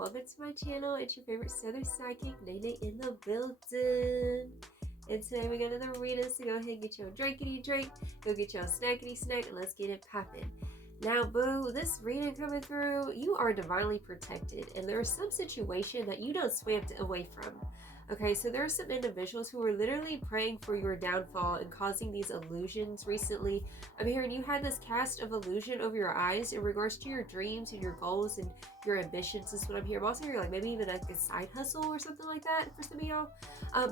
welcome to my channel. It's your favorite Southern Psychic, Nene in the building. And today we got another reading, so go ahead and get your drinkity drink, go get your snackity snack, and let's get it popping. Now, boo, this reading coming through, you are divinely protected, and there is some situation that you don't swim away from. Okay, so there are some individuals who are literally praying for your downfall and causing these illusions recently. I'm hearing you had this cast of illusion over your eyes in regards to your dreams and your goals and your ambitions is what I'm hearing. I'm also hearing like maybe even like a side hustle or something like that for some of y'all.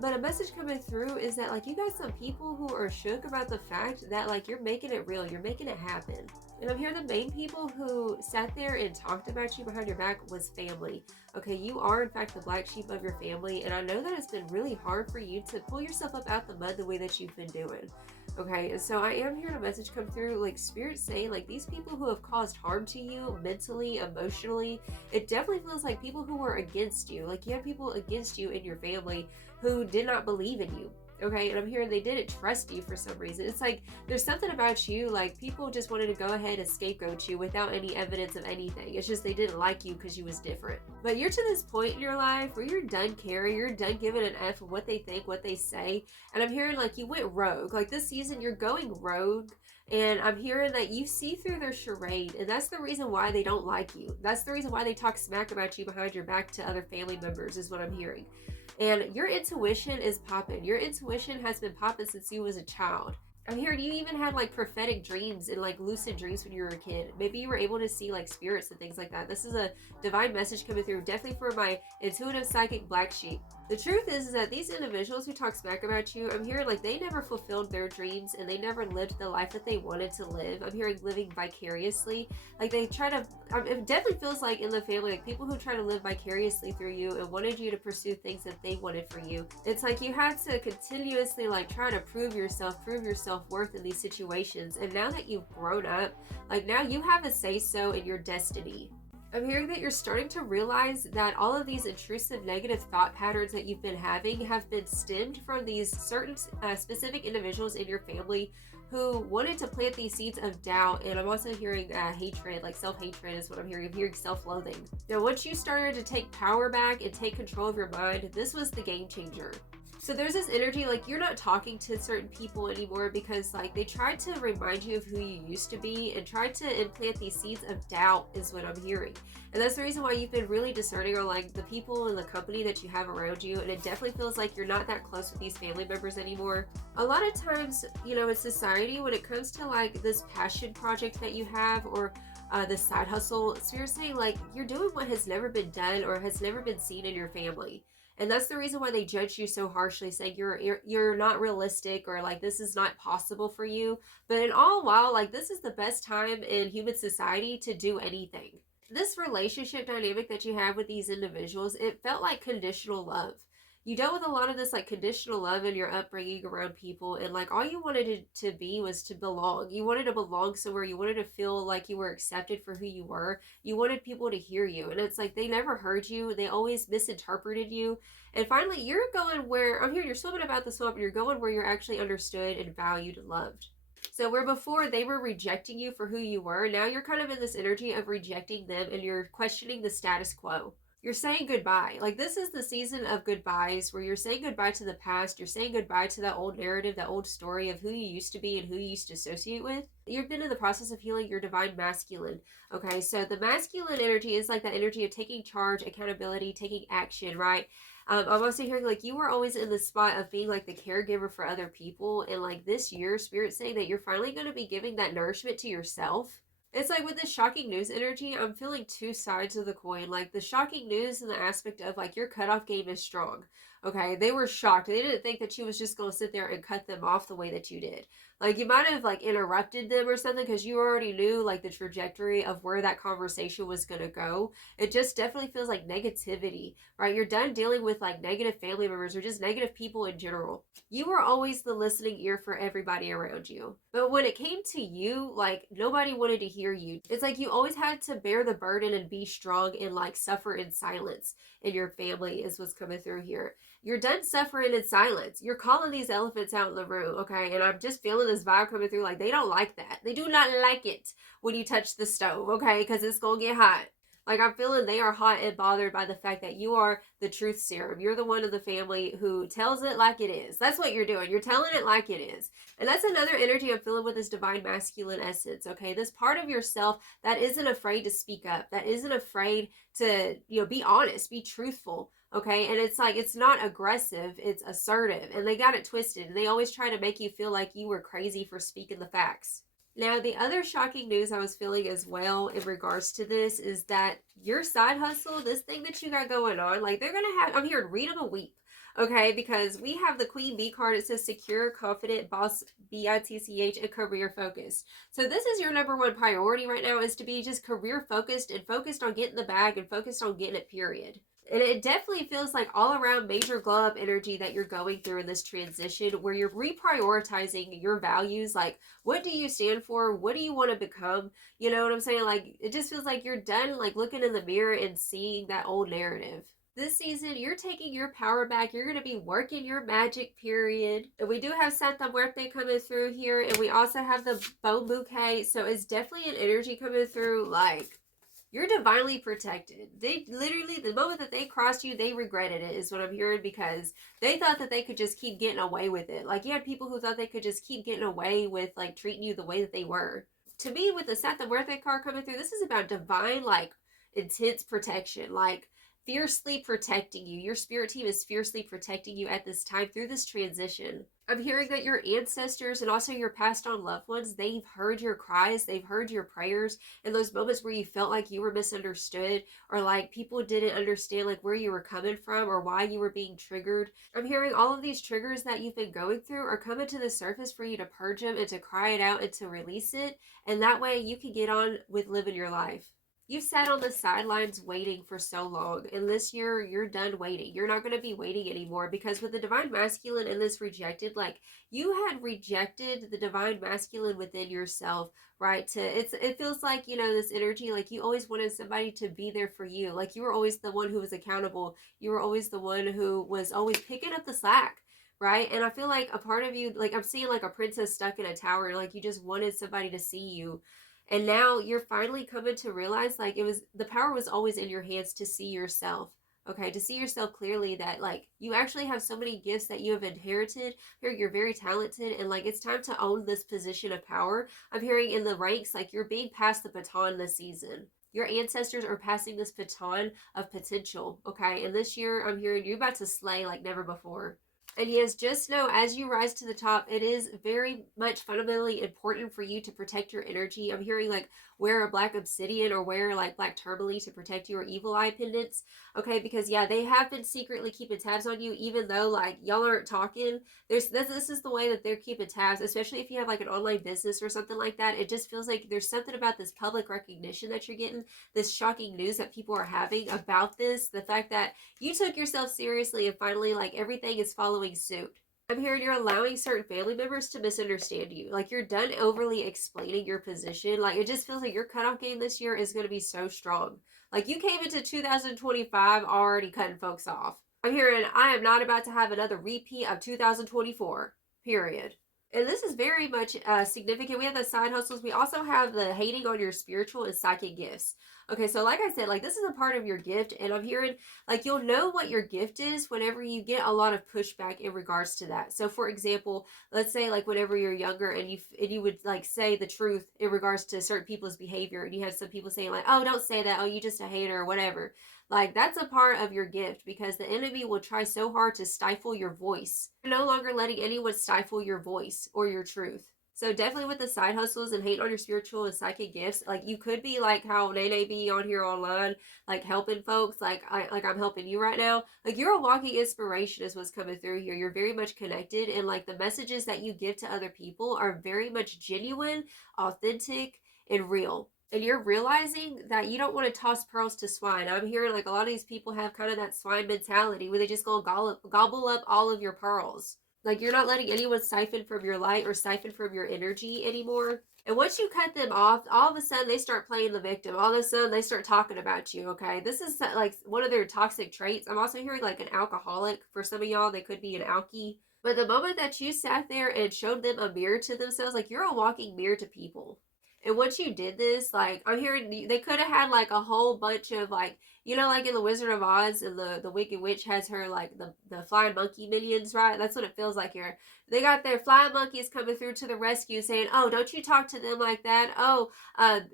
But a message coming through is that like you got some people who are shook about the fact that like you're making it real, you're making it happen. And I'm hearing the main people who sat there and talked about you behind your back was family. Okay, you are in fact the black sheep of your family, and I know that it's been really hard for you to pull yourself up out the mud the way that you've been doing. Okay, and so I am hearing a message come through, like Spirit saying, like these people who have caused harm to you mentally, emotionally, it definitely feels like people who were against you, like you had people against you in your family who did not believe in you. Okay, and I'm hearing they didn't trust you for some reason. It's like there's something about you, like people just wanted to go ahead and scapegoat you without any evidence of anything. It's just they didn't like you because you was different. But you're to this point in your life where you're done caring, you're done giving an F of what they think, what they say. And I'm hearing like you went rogue. Like this season you're going rogue. And I'm hearing that you see through their charade, and that's the reason why they don't like you. That's the reason why they talk smack about you behind your back to other family members is what I'm hearing. And your intuition is popping. Your intuition has been popping since you was a child. I'm hearing you even had like prophetic dreams and like lucid dreams when you were a kid. Maybe you were able to see like spirits and things like that. This is a divine message coming through, definitely for my intuitive psychic black sheep. The truth is that these individuals who talk smack about you, I'm hearing like they never fulfilled their dreams and they never lived the life that they wanted to live. I'm hearing living vicariously. Like they try to, it definitely feels like in the family, like people who try to live vicariously through you and wanted you to pursue things that they wanted for you. It's like you had to continuously like try to prove your self-worth in these situations. And now that you've grown up, like now you have a say-so in your destiny. I'm hearing that you're starting to realize that all of these intrusive negative thought patterns that you've been having have been stemmed from these certain specific individuals in your family who wanted to plant these seeds of doubt. And I'm also hearing hatred, like self-hatred is what I'm hearing. I'm hearing self-loathing. Now, once you started to take power back and take control of your mind, this was the game changer. So there's this energy like you're not talking to certain people anymore because like they tried to remind you of who you used to be and tried to implant these seeds of doubt is what I'm hearing. And that's the reason why you've been really discerning on like the people and the company that you have around you. And it definitely feels like you're not that close with these family members anymore. A lot of times, you know, in society, when it comes to like this passion project that you have or the side hustle, so you're saying like you're doing what has never been done or has never been seen in your family. And that's the reason why they judge you so harshly, saying you're not realistic or like this is not possible for you. But in all while, like this is the best time in human society to do anything. This relationship dynamic that you have with these individuals, it felt like conditional love. You dealt with a lot of this like conditional love in your upbringing around people, and like all you wanted it to be was to belong. You wanted to belong somewhere. You wanted to feel like you were accepted for who you were. You wanted people to hear you, and it's like they never heard you. They always misinterpreted you. And finally, you're going where I'm here. You're swimming about the swamp, and you're going where you're actually understood and valued and loved. So where before they were rejecting you for who you were, now you're kind of in this energy of rejecting them, and you're questioning the status quo. You're saying goodbye. Like this is the season of goodbyes where you're saying goodbye to the past. You're saying goodbye to that old narrative, that old story of who you used to be and who you used to associate with. You've been in the process of healing your divine masculine. Okay, so the masculine energy is like that energy of taking charge, accountability, taking action, right? I'm also hearing like you were always in the spot of being like the caregiver for other people. And like this year, Spirit's saying that you're finally going to be giving that nourishment to yourself. It's like with the shocking news energy, I'm feeling two sides of the coin. Like the shocking news and the aspect of like your cutoff game is strong. Okay, they were shocked. They didn't think that you was just going to sit there and cut them off the way that you did. Like you might have like interrupted them or something because you already knew like the trajectory of where that conversation was going to go. It just definitely feels like negativity, right? You're done dealing with like negative family members or just negative people in general. You were always the listening ear for everybody around you. But when it came to you, like nobody wanted to hear you. It's like you always had to bear the burden and be strong and like suffer in silence in your family is what's coming through here. You're done suffering in silence. You're calling these elephants out in the room, okay? And I'm just feeling this vibe coming through. Like, they don't like that. They do not like it when you touch the stove, okay? Because it's going to get hot. Like, I'm feeling they are hot and bothered by the fact that you are the truth serum. You're the one in the family who tells it like it is. That's what you're doing. You're telling it like it is. And that's another energy I'm feeling with this divine masculine essence, okay? This part of yourself that isn't afraid to speak up, that isn't afraid to, be honest, be truthful, okay? And it's like, it's not aggressive, it's assertive. And they got it twisted. And they always try to make you feel like you were crazy for speaking the facts. Now, the other shocking news I was feeling as well in regards to this is that your side hustle, this thing that you got going on, like they're going to have, I'm hearing read them a weep, okay? Because we have the Queen Bee card. It says secure, confident, boss, BITCH, and career focused. So this is your number one priority right now, is to be just career focused and focused on getting the bag and focused on getting it, period. And it definitely feels like all around major glow up energy that you're going through in this transition, where you're reprioritizing your values. Like, what do you stand for? What do you want to become? You know what I'm saying? Like, it just feels like you're done, like, looking in the mirror and seeing that old narrative. This season, you're taking your power back. You're going to be working your magic, period. And we do have Santa Muerte coming through here. And we also have the Bone Bouquet. So it's definitely an energy coming through, like, you're divinely protected. They literally, the moment that they crossed you, they regretted it, is what I'm hearing, because they thought that they could just keep getting away with it. Like, you had people who thought they could just keep getting away with, like, treating you the way that they were. To me, with the Santa Muerte card coming through, this is about divine, like, intense protection. Like, fiercely protecting you. Your spirit team is fiercely protecting you at this time through this transition. I'm hearing that your ancestors and also your passed on loved ones, they've heard your cries, they've heard your prayers, and those moments where you felt like you were misunderstood, or like people didn't understand like where you were coming from or why you were being triggered. I'm hearing all of these triggers that you've been going through are coming to the surface for you to purge them and to cry it out and to release it, and that way you can get on with living your life. You've sat on the sidelines waiting for so long, and this year you're done waiting. You're not going to be waiting anymore, because with the divine masculine and this rejected, like, you had rejected the divine masculine within yourself, right? It feels like, this energy, like you always wanted somebody to be there for you. Like, you were always the one who was accountable. You were always the one who was always picking up the slack. Right. And I feel like a part of you, like, I'm seeing like a princess stuck in a tower, like you just wanted somebody to see you. And now you're finally coming to realize, like, the power was always in your hands to see yourself. Okay, to see yourself clearly, that like you actually have so many gifts that you have inherited. Here, you're very talented, and like it's time to own this position of power. I'm hearing in the ranks, like you're being passed the baton this season. Your ancestors are passing this baton of potential. Okay, and this year I'm hearing you're about to slay like never before. And yes, just know as you rise to the top, it is very much fundamentally important for you to protect your energy. I'm hearing like wear a black obsidian or wear like black tourmaline to protect your evil eye pendants. Okay, because yeah, they have been secretly keeping tabs on you, even though like y'all aren't talking. This is the way that they're keeping tabs, especially if you have like an online business or something like that. It just feels like there's something about this public recognition that you're getting, this shocking news that people are having about this, the fact that you took yourself seriously and finally like everything is following suit. I'm hearing you're allowing certain family members to misunderstand you. Like, you're done overly explaining your position. Like, it just feels like your cutoff game this year is going to be so strong. Like, you came into 2025 already cutting folks off. I'm hearing I am not about to have another repeat of 2024, period. And this is very much significant. We have the side hustles. We also have the hating on your spiritual and psychic gifts. Okay, so like I said, like this is a part of your gift, and I'm hearing like you'll know what your gift is whenever you get a lot of pushback in regards to that. So for example, let's say like whenever you're younger and you would like say the truth in regards to certain people's behavior, and you have some people saying like, oh, don't say that, oh, you just a hater or whatever. Like, that's a part of your gift, because the enemy will try so hard to stifle your voice. You're no longer letting anyone stifle your voice or your truth. So definitely with the side hustles and hate on your spiritual and psychic gifts, like you could be like how Nene be on here online, like helping folks, like I'm helping you right now. Like, you're a walking inspiration is what's coming through here. You're very much connected, and like the messages that you give to other people are very much genuine, authentic, and real. And you're realizing that you don't want to toss pearls to swine. I'm hearing like a lot of these people have kind of that swine mentality where they just go gobble up all of your pearls. Like, you're not letting anyone siphon from your light or siphon from your energy anymore. And once you cut them off, all of a sudden they start playing the victim. All of a sudden they start talking about you, okay? This is like one of their toxic traits. I'm also hearing like an alcoholic. For some of y'all, they could be an alkie. But the moment that you sat there and showed them a mirror to themselves, like you're a walking mirror to people. And once you did this, like, I'm hearing they could have had like a whole bunch of like, you know, like in the Wizard of Oz, and the Wicked Witch has her like the flying monkey minions, right? That's what it feels like here. They got their flying monkeys coming through to the rescue, saying, "Oh, don't you talk to them like that. Oh,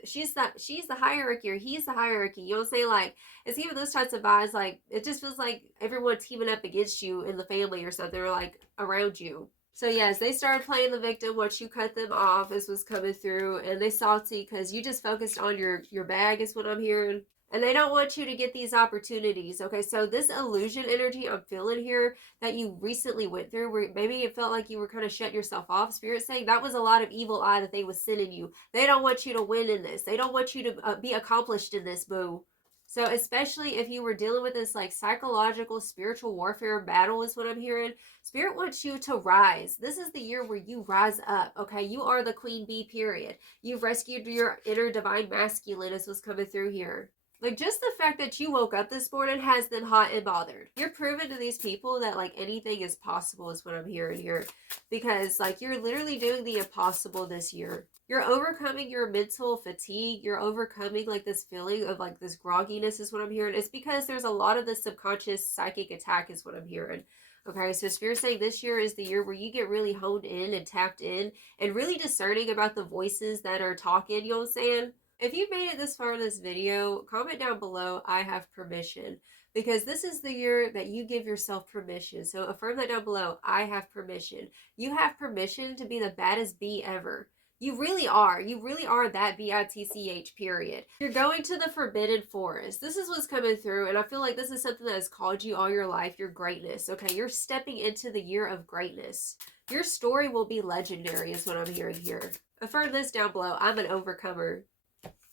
she's the hierarchy, or he's the hierarchy." You know what I'm saying? Like, it's even those types of vibes. Like, it just feels like everyone teaming up against you in the family or something, or like around you. So yes, they started playing the victim once you cut them off. This was coming through, and they salty because you just focused on your bag is what I'm hearing. And they don't want you to get these opportunities. Okay, so this illusion energy I'm feeling here that you recently went through, where maybe it felt like you were kind of shut yourself off. Spirit saying that was a lot of evil eye that they was sending you. They don't want you to win in this. They don't want you to be accomplished in this, boo. So especially if you were dealing with this like psychological spiritual warfare battle is what I'm hearing. Spirit wants you to rise. This is the year where you rise up. Okay, you are the queen bee, period. You've rescued your inner divine masculine is what's coming through here. Like, just the fact that you woke up this morning has them hot and bothered. You're proving to these people that, like, anything is possible is what I'm hearing here. Because, like, you're literally doing the impossible this year. You're overcoming your mental fatigue. You're overcoming, like, this feeling of, like, this grogginess is what I'm hearing. It's because there's a lot of this subconscious psychic attack is what I'm hearing. Okay, so Spirit saying this year is the year where you get really honed in and tapped in and really discerning about the voices that are talking, you know what I'm saying? If you've made it this far in this video, comment down below, I have permission. Because this is the year that you give yourself permission. So affirm that down below, I have permission. You have permission to be the baddest bee ever. You really are. You really are that BITCH, period. You're going to the forbidden forest. This is what's coming through, and I feel like this is something that has called you all your life, your greatness. Okay, you're stepping into the year of greatness. Your story will be legendary is what I'm hearing here. Affirm this down below, I'm an overcomer.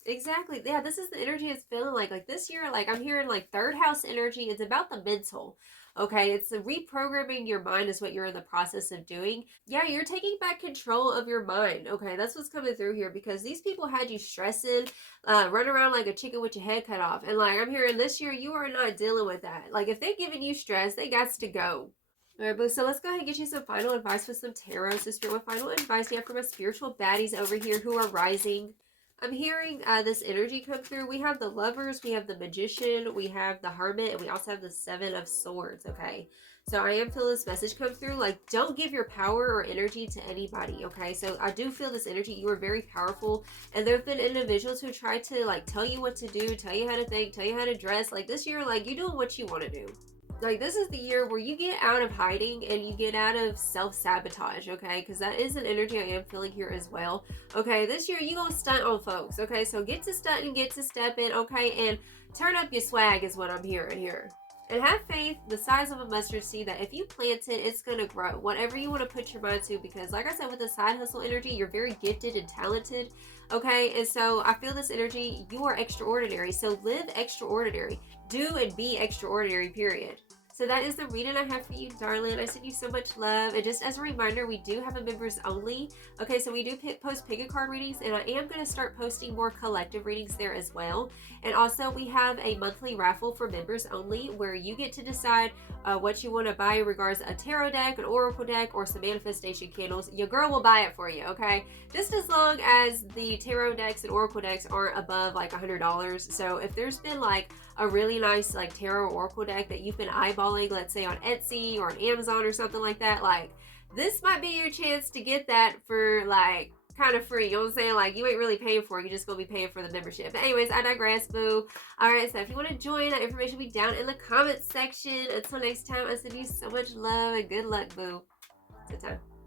Exactly. Yeah, this is the energy it's feeling like. Like this year, like I'm hearing like third house energy. It's about the mental. Okay, it's the reprogramming your mind is what you're in the process of doing. Yeah, you're taking back control of your mind. Okay, that's what's coming through here because these people had you stressing, running around like a chicken with your head cut off. And like I'm hearing this year, you are not dealing with that. Like if they're giving you stress, they got to go. All right, boo. So let's go ahead and get you some final advice with some tarot. So Spirit, what final advice do you have for my spiritual baddies over here who are rising? I'm hearing this energy come through. We have the Lovers, we have the Magician, we have the Hermit, and we also have the Seven of Swords, okay? So I am feeling this message come through, like, don't give your power or energy to anybody, okay? So I do feel this energy. You are very powerful, and there have been individuals who try to, like, tell you what to do, tell you how to think, tell you how to dress. Like, this year, like, you're doing what you want to do. Like, this is the year where you get out of hiding and you get out of self-sabotage, okay? Because that is an energy I am feeling here as well. Okay, this year you gonna stunt on folks, okay? So get to stunting, get to stepping, okay? And turn up your swag is what I'm hearing here. And have faith the size of a mustard seed that if you plant it, it's going to grow. Whatever you want to put your mind to, because like I said, with the side hustle energy, you're very gifted and talented, okay? And so I feel this energy, you are extraordinary. So live extraordinary. Do and be extraordinary, period. So that is the reading I have for you, darling. I send you so much love. And just as a reminder, we do have a members only. Okay, so we do post pick a card readings, and I am going to start posting more collective readings there as well. And also we have a monthly raffle for members only where you get to decide what you want to buy in regards to a tarot deck, an oracle deck, or some manifestation candles. Your girl will buy it for you, okay? Just as long as the tarot decks and oracle decks aren't above like $100. So if there's been like a really nice like tarot or oracle deck that you've been eyeballing, let's say on Etsy or on Amazon or something like that, like this might be your chance to get that for like kind of free. You know what I'm saying? Like you ain't really paying for it, you're just gonna be paying for the membership. But anyways, I digress, boo. Alright, so if you want to join, that information will be down in the comments section. Until next time, I send you so much love and good luck, boo. Good time.